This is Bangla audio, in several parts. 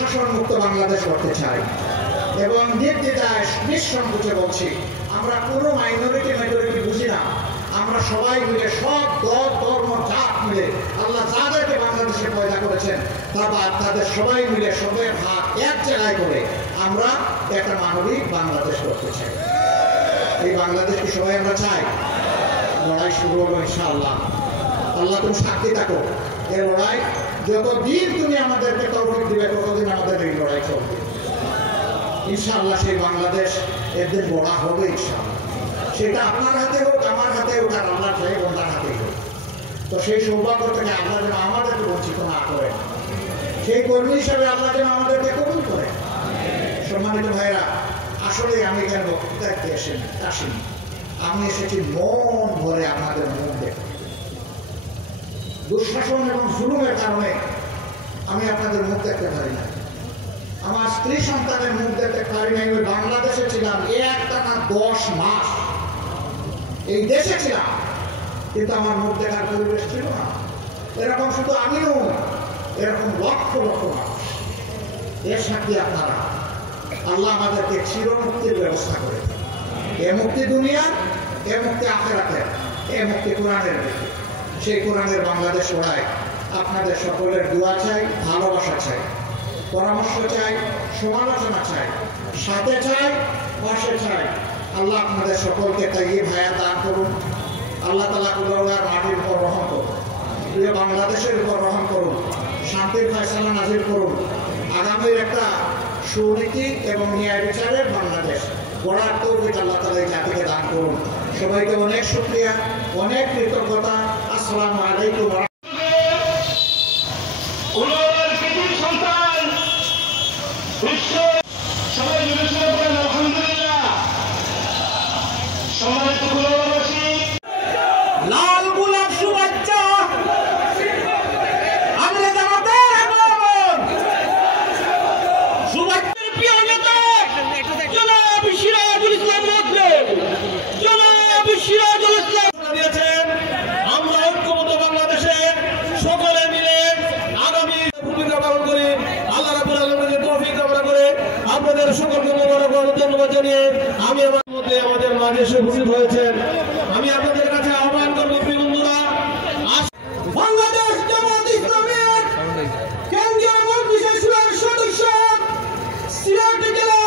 দুঃশাসন মুক্ত বাংলাদেশ করতে চাই এবং নির্দ্বিধায় নিঃসংকোচে বলছি, আমরা কোনো মাইনরিটি মেজরিটি বুঝি না। আমরা সবাই মিলে, সব দল ধর্ম জাত মিলে, আল্লাহ যাদেরকে বাংলাদেশে পয়দা করেছেন তাদের সবাই মিলে সবের হাত এক জায়গায় করে আমরা একটা মানবিক বাংলাদেশ করতে চাই। এই বাংলাদেশকে সবাই আমরা চাই। লড়াই শুরু হলো ইনশাআল্লাহ। আল্লাহ তুমি সাক্ষী থাকো, এই লড়াই যতদিন তুমি আমাদেরকে তৌফিক দিবে ততদিন আমাদের এই লড়াই চলবে ইনশাআল্লাহ। সেই বাংলাদেশ একদিন বড় হবে ইনশাআল্লাহ। সেটা আপনার হাতে হোক, আমার হাতে হোক, আর আল্লাহ চাই ওনার হাতেই হোক। তো সেই সৌভাগ্য থেকে আল্লাহ যেন আমাদেরকে বঞ্চিত না করে, সেই কর্মী হিসাবে আল্লাহ যেন আমাদেরকে কবুল করে। সম্মানিত ভাইরা, আসলে আমি কেন বক্তৃতা আসিনি, আমি এসেছি মন ভরে আপনাদের মুখ দেখতে। দুঃশাসন এবং জুলুমের কারণে আমি আপনাদের মুখ দেখতে পারি না, আমার স্ত্রী সন্তানের মুখ দেখতে পারি না। আমি বাংলাদেশে ছিলাম 1 টানা 10 মাস, এই দেশে ছিলাম, কিন্তু আমার মুখ দেখার পরিবেশ ছিল না। এরকম শুধু আমিও, এরকম লক্ষ লক্ষ মানুষ। এর সাথে আপনারা, আল্লাহ আমাদেরকে চিরমুক্তির ব্যবস্থা করে। এ মুক্তি দুনিয়ার, এ মুক্তি আখিরাতের, এ মুক্তি কোরআনের দিকে। সেই কোরআনের বাংলাদেশ গড়ায় আপনাদের সকলের দোয়া চাই, ভালোবাসা চাই, পরামর্শ চাই, সমালোচনা চাই, সাথে চাই, পাশে চাই। আল্লাহ আপনাদের সকলকে তাইয়্যিব হায়াত দান করুন। আল্লাহ তাআলা কুলাউড়ার মাটির উপর রহম করুন, প্রিয় বাংলাদেশের উপর রহম করুন, শান্তির ফয়সালা নাজিল করুন। আগামীর একটা সুনীতি এবং ন্যায় বিচারের বাংলাদেশ গড়ার তৌফিক আল্লাহ তাআলা এই জাতিকে দান করুন। সবাইকে অনেক শুকরিয়া, অনেক কৃতজ্ঞতা। আসসালামু আলাইকুম। সবাই বিবেচনা করেন আলহামদুলিল্লাহ। সম্মানিত কুলাউড়াবাসী, লাল গোলাপ শুভেচ্ছা আমরা জামাতের আগমন। শুভেচ্ছার প্রিয় নেতা জনাব সিরাজুল ইসলাম মজনু, জনাব সিরাজুল ইসলাম দিয়েছেন। আমরা ঐক্যবদ্ধ বাংলাদেশে সকলে মিলে আগামী ভূমিকা পালন করি। আল্লাহ রাব্বুল আলামিনের তৌফিক কামনা করে আপনাদের সকলকে মোবারকবাদ ধন্যবাদ জানিয়ে আমি আমার মধ্যে আমাদের মাঝে এসে উপস্থিত হয়েছেন। আমি আপনাদের কাছে আহ্বান করব, প্রিয় বন্ধুরা, বাংলাদেশ জামাত ইসলামের কেন্দ্রীয় মজলিসের সদস্য সিলেট জেলা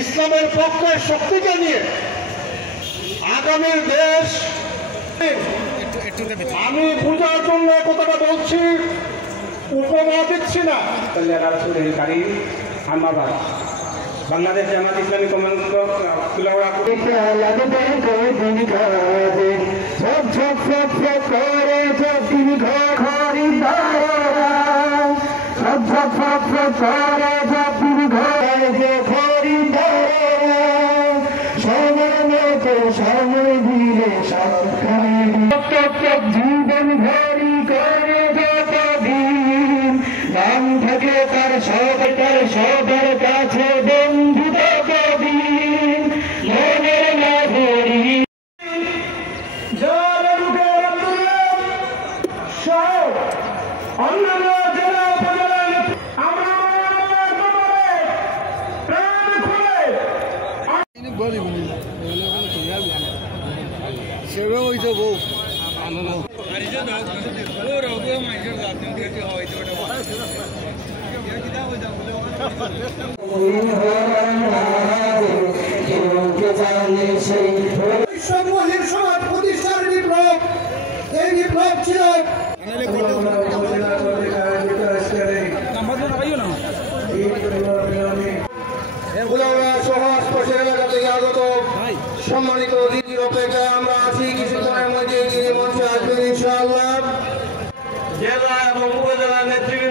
ইসলামের পক্ষের শক্তিকে নিয়ে আগামীর দেশ, আমি বোঝার জন্য কথাটা বলছি, উপমা দিচ্ছি না। বাংলাদেশ জামাত ইসলামী কমান্ড কুলাউড়া জীবন ভরি করে যতদিন নাম থাকে তার সবার কাছে বন্ধু ততদিন মনের নাগরী অন্যান্য জেলা উপজেলায় আমরা প্রাণ খুলে সেবা হইতো বউ মহিলা সমাজ প্রতিষ্ঠার বিপ্লব, এই বিপ্লব ছিল সম্মানিত অতিথির অপেক্ষায় আমরা আছি। কিছুক্ষণের মধ্যে মঞ্চে আসবেন ইনশাআল্লাহ জেলা এবং উপজেলা নেতৃত্ব